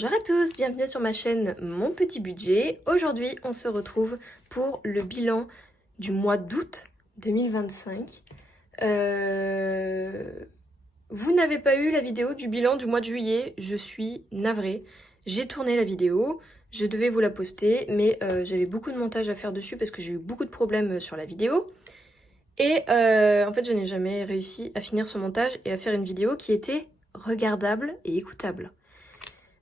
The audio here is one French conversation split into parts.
Bonjour à tous, bienvenue sur ma chaîne Mon Petit Budget. Aujourd'hui, on se retrouve pour le bilan du mois d'août 2025. Vous n'avez pas eu la vidéo du bilan du mois de juillet, je suis navrée. J'ai tourné la vidéo, je devais vous la poster, mais j'avais beaucoup de montage à faire dessus parce que j'ai eu beaucoup de problèmes sur la vidéo. Et en fait, je n'ai jamais réussi à finir ce montage et à faire une vidéo qui était regardable et écoutable.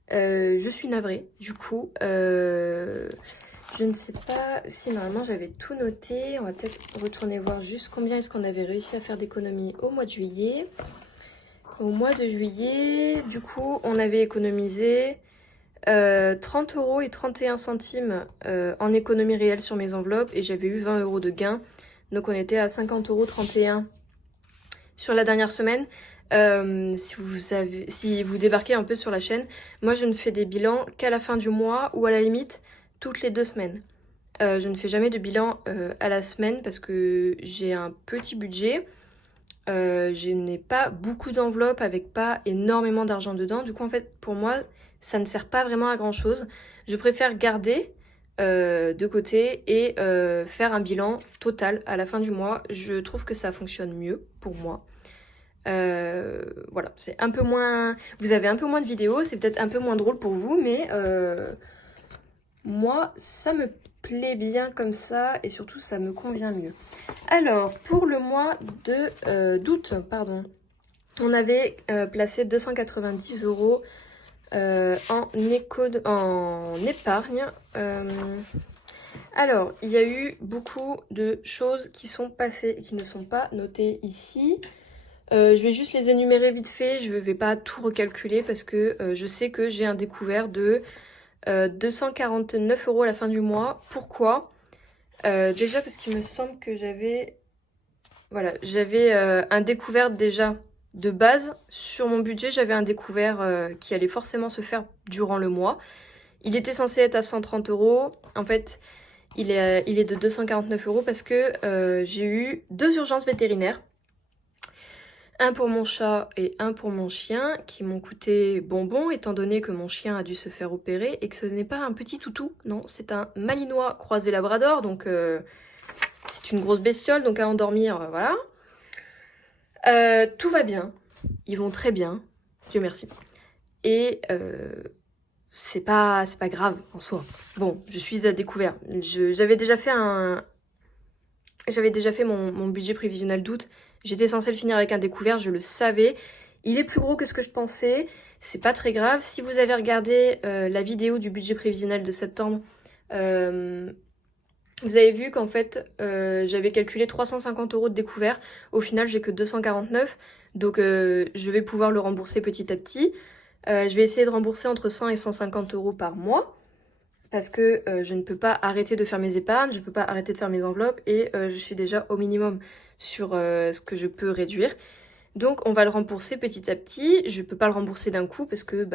Je suis navrée, du coup, je ne sais pas si normalement j'avais tout noté. On va peut-être retourner voir juste combien est-ce qu'on avait réussi à faire d'économies au mois de juillet. Au mois de juillet, du coup, on avait économisé 30 € et 31 centimes en économie réelle sur mes enveloppes et j'avais eu 20 € de gain. Donc on était à 50,31 € sur la dernière semaine. Si vous débarquez un peu sur la chaîne, moi je ne fais des bilans qu'à la fin du mois ou à la limite toutes les 2 semaines. Je ne fais jamais de bilan à la semaine parce que j'ai un petit budget. Je n'ai pas beaucoup d'enveloppes avec pas énormément d'argent dedans. Du coup, en fait, pour moi, ça ne sert pas vraiment à grand chose. Je préfère garder de côté et faire un bilan total à la fin du mois. Je trouve que ça fonctionne mieux pour moi. Voilà, c'est un peu moins... Vous avez un peu moins de vidéos, c'est peut-être un peu moins drôle pour vous, mais moi, ça me plaît bien comme ça et surtout, ça me convient mieux. Alors, pour le mois d'août, pardon, on avait placé 290 € en épargne. Alors, il y a eu beaucoup de choses qui sont passées et qui ne sont pas notées ici. Je vais juste les énumérer vite fait, je ne vais pas tout recalculer parce que je sais que j'ai un découvert de 249 € à la fin du mois. Pourquoi? Déjà parce qu'il me semble que j'avais un découvert déjà de base. Sur mon budget, j'avais un découvert qui allait forcément se faire durant le mois. Il était censé être à 130 €. En fait, il est de 249 € parce que j'ai eu 2 urgences vétérinaires. Un pour mon chat et un pour mon chien qui m'ont coûté bonbon étant donné que mon chien a dû se faire opérer et que ce n'est pas un petit toutou, non, c'est un malinois croisé labrador, donc c'est une grosse bestiole, donc à endormir, voilà. Tout va bien, ils vont très bien, Dieu merci. Et c'est pas grave en soi. Bon, je suis à découvert. J'avais déjà fait mon budget prévisionnel d'août. J'étais censée le finir avec un découvert, je le savais. Il est plus gros que ce que je pensais. C'est pas très grave. Si vous avez regardé la vidéo du budget prévisionnel de septembre, vous avez vu qu'en fait, j'avais calculé 350 € de découvert. Au final, j'ai que 249. Donc, je vais pouvoir le rembourser petit à petit. Je vais essayer de rembourser entre 100 et 150 € par mois. Parce que je ne peux pas arrêter de faire mes épargnes, je ne peux pas arrêter de faire mes enveloppes et je suis déjà au minimum sur ce que je peux réduire. Donc on va le rembourser petit à petit. Je ne peux pas le rembourser d'un coup parce que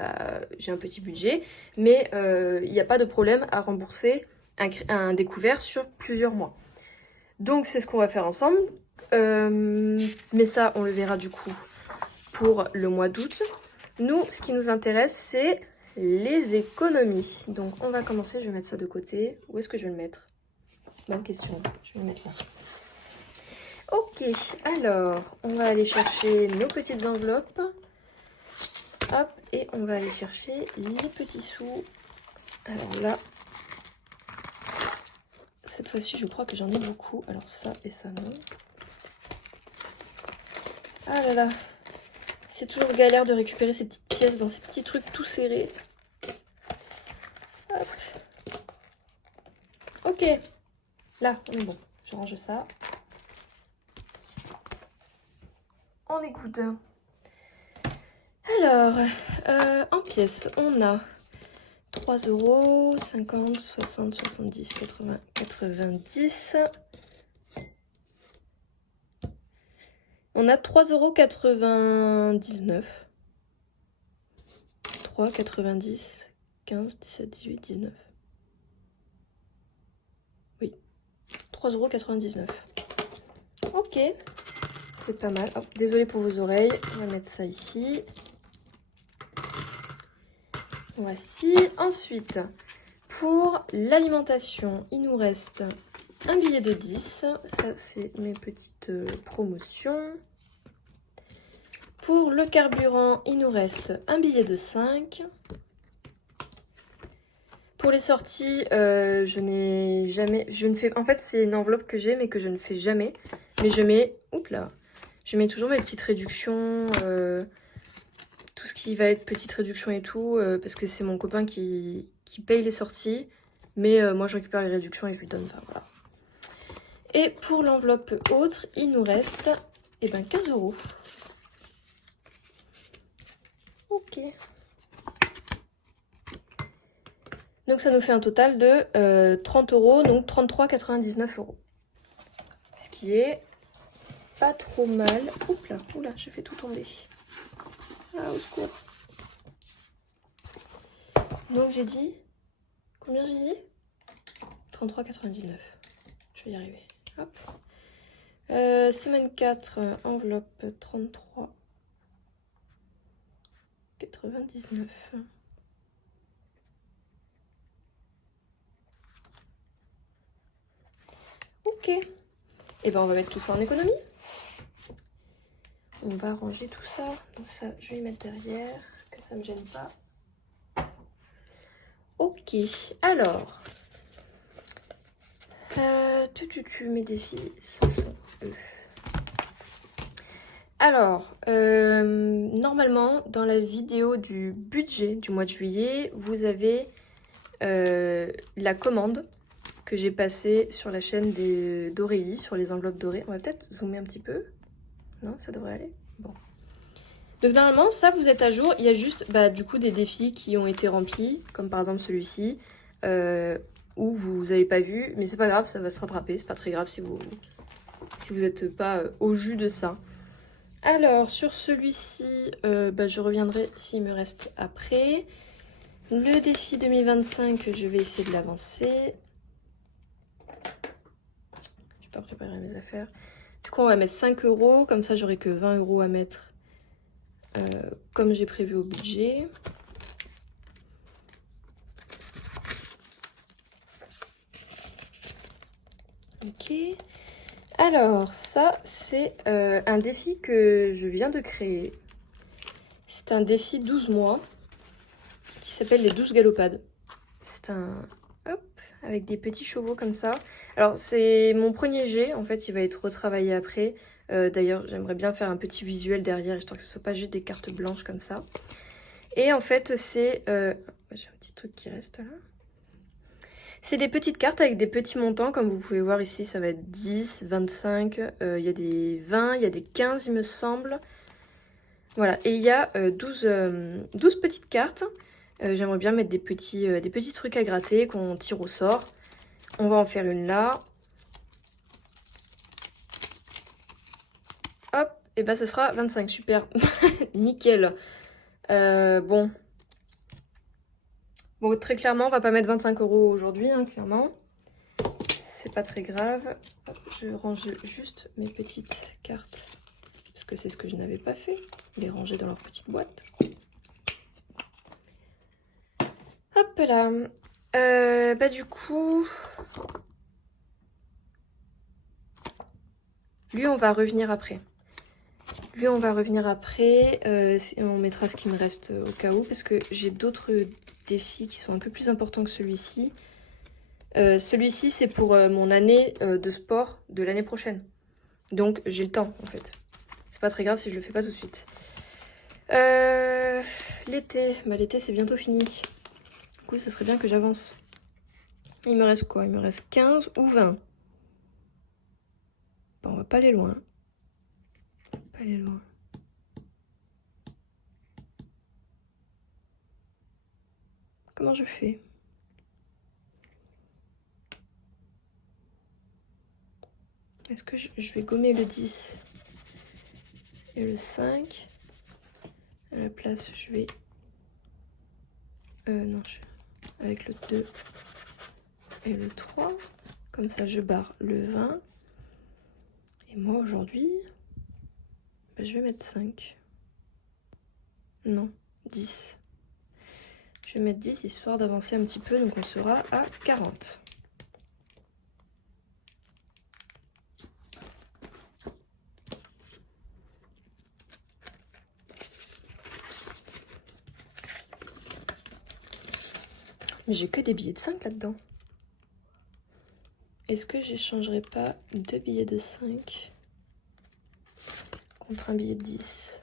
j'ai un petit budget, mais il n'y a pas de problème à rembourser un découvert sur plusieurs mois. Donc c'est ce qu'on va faire ensemble. Mais ça, on le verra du coup pour le mois d'août. Nous, ce qui nous intéresse, c'est les économies. Donc on va commencer, je vais mettre ça de côté. Où est-ce que je vais le mettre? Bonne question, je vais le mettre là. Ok, alors on va aller chercher nos petites enveloppes. Hop, et on va aller chercher les petits sous. Alors là, cette fois-ci je crois que j'en ai beaucoup. Alors ça et ça non. Ah là là, c'est toujours galère de récupérer ces petites pièces dans ces petits trucs tout serrés. Hop. Ok, là, on est bon. Je range ça. On écoute. Alors, en pièces, on a 3 €, 50, 60, 70, 80, 90. On a 3,99 €. 3, 90, 15, 17, 18, 19. Oui, 3,99 €. Ok, c'est pas mal. Hop, désolée pour vos oreilles, on va mettre ça ici. Voici. Ensuite, pour l'alimentation, il nous reste un billet de 10. Ça, c'est mes petites promotions. Pour le carburant, il nous reste un billet de 5. Pour les sorties, je n'ai jamais... En fait, c'est une enveloppe que j'ai, mais que je ne fais jamais. Mais je mets... Oups là. Je mets toujours mes petites réductions, tout ce qui va être petite réduction et tout, parce que c'est mon copain qui paye les sorties. Mais moi, je récupère les réductions et je lui donne. Enfin, voilà. Et pour l'enveloppe autre, il nous reste 15 €. Ok. Donc ça nous fait un total de 30 €, donc 33,99 €. Ce qui est pas trop mal. Oups là, oula, je fais tout tomber. Ah, au secours. Donc j'ai dit... Combien j'ai dit? 33,99 €. Je vais y arriver. Hop. Semaine 4, enveloppe 33,99 €. Ok. Et ben on va mettre tout ça en économie. On va ranger tout ça. Donc ça, je vais y mettre derrière, que ça me gêne pas. Ok. Alors. Mes défis, ce sont eux. Alors, normalement, dans la vidéo du budget du mois de juillet, vous avez la commande que j'ai passée sur la chaîne d'Aurélie, sur les enveloppes dorées. On va peut-être zoomer un petit peu. Non, ça devrait aller. Bon. Donc normalement, ça, vous êtes à jour. Il y a juste, du coup, des défis qui ont été remplis, comme par exemple celui-ci, où vous n'avez pas vu. Mais c'est pas grave, ça va se rattraper. C'est pas très grave si vous n'êtes pas au jus de ça. Alors, sur celui-ci, je reviendrai s'il me reste après. Le défi 2025, je vais essayer de l'avancer. Je n'ai pas préparé mes affaires. Du coup, on va mettre 5 €. Comme ça, j'aurai que 20 € à mettre comme j'ai prévu au budget. Ok. Alors, ça, c'est un défi que je viens de créer. C'est un défi 12 mois qui s'appelle les 12 galopades. C'est un... Hop, avec des petits chevaux comme ça. Alors, c'est mon premier jet. En fait, il va être retravaillé après. D'ailleurs, j'aimerais bien faire un petit visuel derrière, histoire que ce soit pas juste des cartes blanches comme ça. Et en fait, c'est... J'ai un petit truc qui reste là. C'est des petites cartes avec des petits montants, comme vous pouvez voir ici, ça va être 10, 25, il y a des 20, il y a des 15 il me semble. Voilà, et il y a 12 petites cartes. J'aimerais bien mettre des petits trucs à gratter qu'on tire au sort. On va en faire une là. Hop, et ça sera 25, super. Nickel. Bon, très clairement, on va pas mettre 25 € aujourd'hui, hein, clairement. C'est pas très grave. Hop, je range juste mes petites cartes. Parce que c'est ce que je n'avais pas fait. Les ranger dans leur petite boîte. Hop là. Du coup... Lui, on va revenir après. On mettra ce qui me reste au cas où. Parce que j'ai d'autres défis qui sont un peu plus importants que celui-ci. Celui-ci, c'est pour mon année de sport de l'année prochaine. Donc, j'ai le temps, en fait. C'est pas très grave si je le fais pas tout de suite. L'été. L'été, c'est bientôt fini. Du coup, ça serait bien que j'avance. Il me reste quoi? Il me reste 15 ou 20. On va pas aller loin. Comment je fais? Est-ce que je vais gommer le 10 et le 5? À la place, je vais... avec le 2 et le 3. Comme ça, je barre le 20. Et moi, aujourd'hui, je vais mettre 5. Non, 10. Je vais mettre 10 histoire d'avancer un petit peu, donc on sera à 40. Mais j'ai que des billets de 5 là-dedans. Est-ce que j'échangerai pas 2 billets de 5 contre un billet de 10?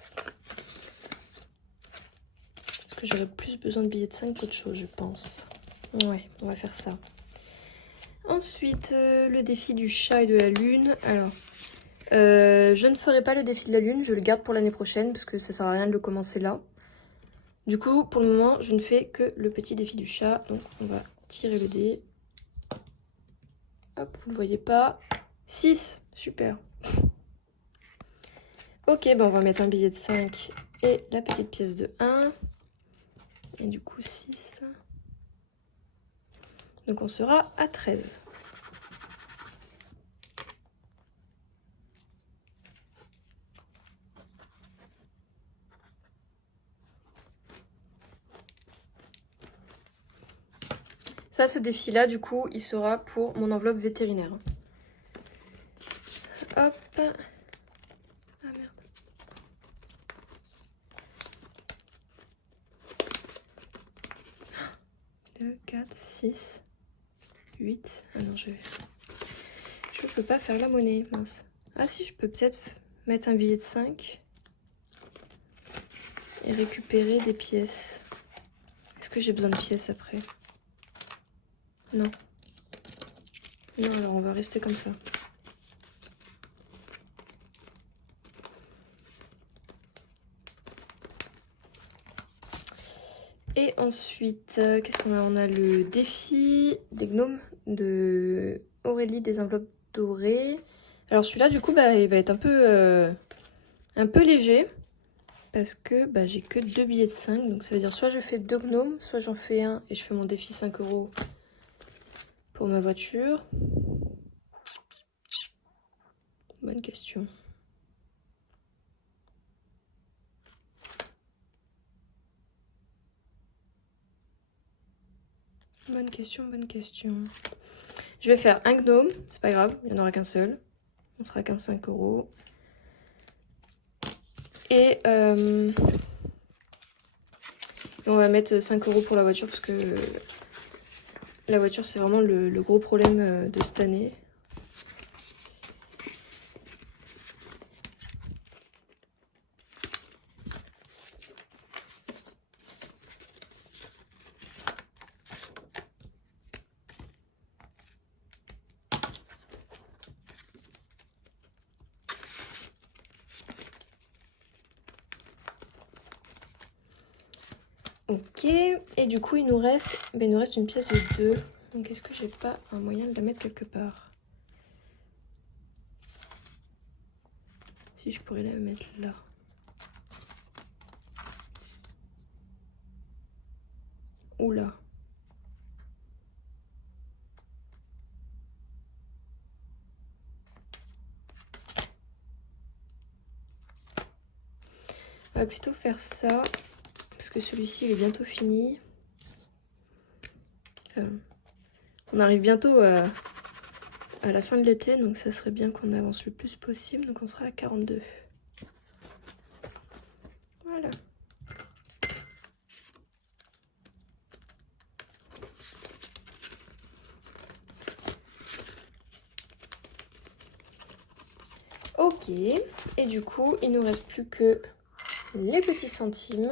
Parce que j'aurais plus besoin de billets de 5 qu'autre chose, je pense. Ouais, on va faire ça. Ensuite, le défi du chat et de la lune. Alors, je ne ferai pas le défi de la lune, je le garde pour l'année prochaine parce que ça sert à rien de le commencer là. Du coup, pour le moment, je ne fais que le petit défi du chat. Donc, on va tirer le dé. Hop, vous ne le voyez pas. 6, super. Ok, ben on va mettre un billet de 5 et la petite pièce de 1. Et du coup, 6. Donc, on sera à 13. Ça, ce défi-là, du coup, il sera pour mon enveloppe vétérinaire. Hop. Ah merde. 2, 4, 6, 8. Ah non, je peux pas faire la monnaie, mince. Ah si, je peux peut-être mettre un billet de 5 et récupérer des pièces. Est-ce que j'ai besoin de pièces après? Non. Non, alors on va rester comme ça. Et ensuite, qu'est-ce qu'on a? On a le défi des gnomes de Aurélie des enveloppes dorées. Alors celui-là, du coup, bah, il va être un peu léger. Parce que bah, j'ai que 2 billets de 5. Donc ça veut dire soit je fais 2 gnomes, soit j'en fais un et je fais mon défi 5 € pour ma voiture. Bonne question. Bonne question, bonne question. Je vais faire un gnome, c'est pas grave, il n'y en aura qu'un seul. On sera qu'un 5 €. Et on va mettre 5 € pour la voiture parce que la voiture c'est vraiment le gros problème de cette année. Ok, et du coup il nous reste une pièce de 2. Donc est-ce que j'ai pas un moyen de la mettre quelque part? Si je pourrais la mettre là. Oula. On va plutôt faire ça. Parce que celui-ci il est bientôt fini. Enfin, on arrive bientôt à la fin de l'été, donc ça serait bien qu'on avance le plus possible. Donc on sera à 42. Voilà. Ok, et du coup, il nous reste plus que les petits centimes.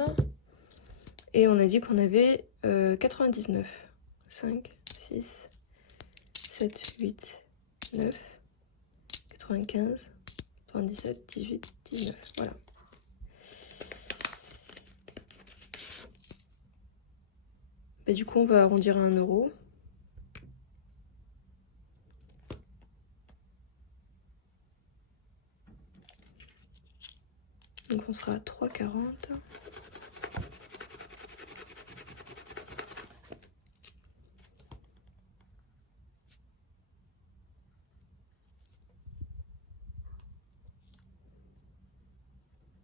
Et on a dit qu'on avait 99. 5, 6, 7, 8, 9, 95, 97, 18, 19. Voilà. Et du coup, on va arrondir à 1 €. Donc on sera à 3,40.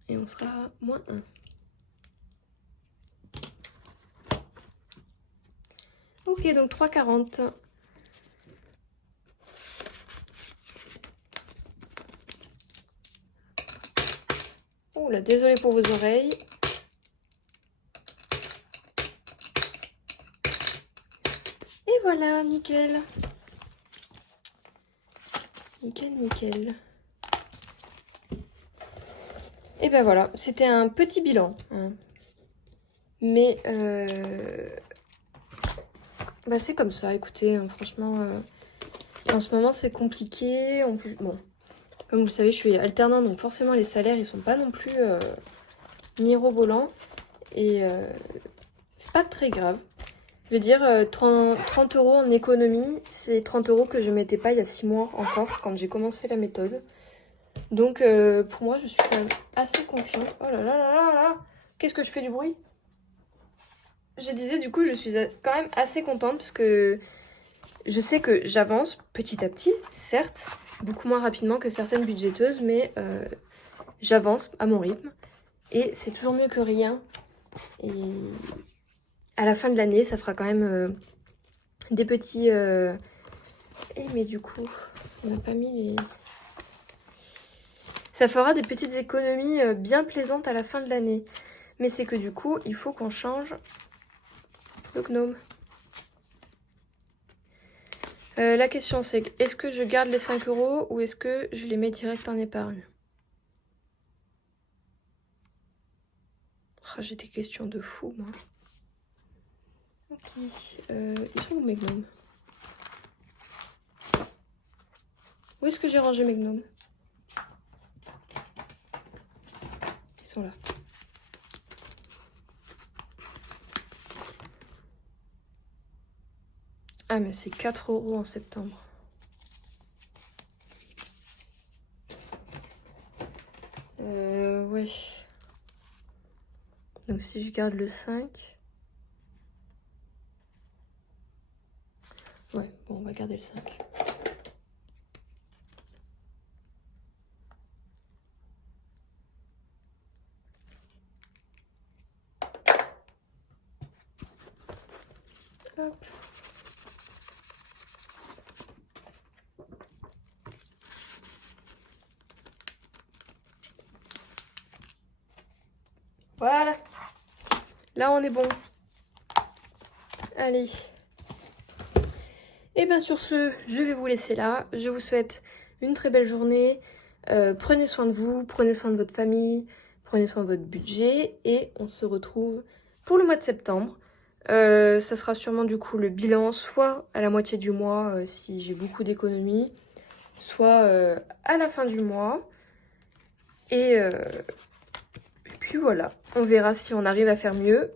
Et on sera à -1. Ok, donc 3,40. Oh là, désolée pour vos oreilles. Et voilà, nickel. Nickel, nickel. Et ben voilà, c'était un petit bilan. Hein. Mais bah c'est comme ça, écoutez, hein, franchement, en ce moment c'est compliqué. En plus, bon, comme vous le savez, je suis alternant, donc forcément les salaires ils sont pas non plus mirobolants. Et c'est pas très grave. Je veux dire, 30 € en économie, c'est 30 € que je mettais pas il y a 6 mois encore, quand j'ai commencé la méthode. Donc pour moi, je suis quand même assez confiante. Oh là là là là là! Qu'est-ce que je fais du bruit? Je disais, du coup, je suis quand même assez contente parce que je sais que j'avance petit à petit, certes, beaucoup moins rapidement que certaines budgéteuses, mais j'avance à mon rythme. Et c'est toujours mieux que rien. Et à la fin de l'année, ça fera quand même des petits... Eh mais du coup, on n'a pas mis les... Ça fera des petites économies bien plaisantes à la fin de l'année. Mais c'est que du coup, il faut qu'on change le gnome. La question c'est, est-ce que je garde les 5 € ou est-ce que je les mets direct en épargne? Oh, j'ai des questions de fou, moi. Ok, ils sont où mes gnomes? Où est-ce que j'ai rangé mes gnomes? Ils sont là. Ah mais c'est 4 € en septembre. Ouais. Donc si je garde le 5... Ouais, bon, on va garder le 5. Hop. Voilà. Là, on est bon. Allez. Et bien sur ce, je vais vous laisser là. Je vous souhaite une très belle journée. Prenez soin de vous, prenez soin de votre famille, prenez soin de votre budget. Et on se retrouve pour le mois de septembre. Ça sera sûrement du coup le bilan, soit à la moitié du mois si j'ai beaucoup d'économies, soit à la fin du mois. Et puis voilà, on verra si on arrive à faire mieux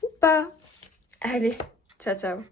ou pas. Allez, ciao ciao.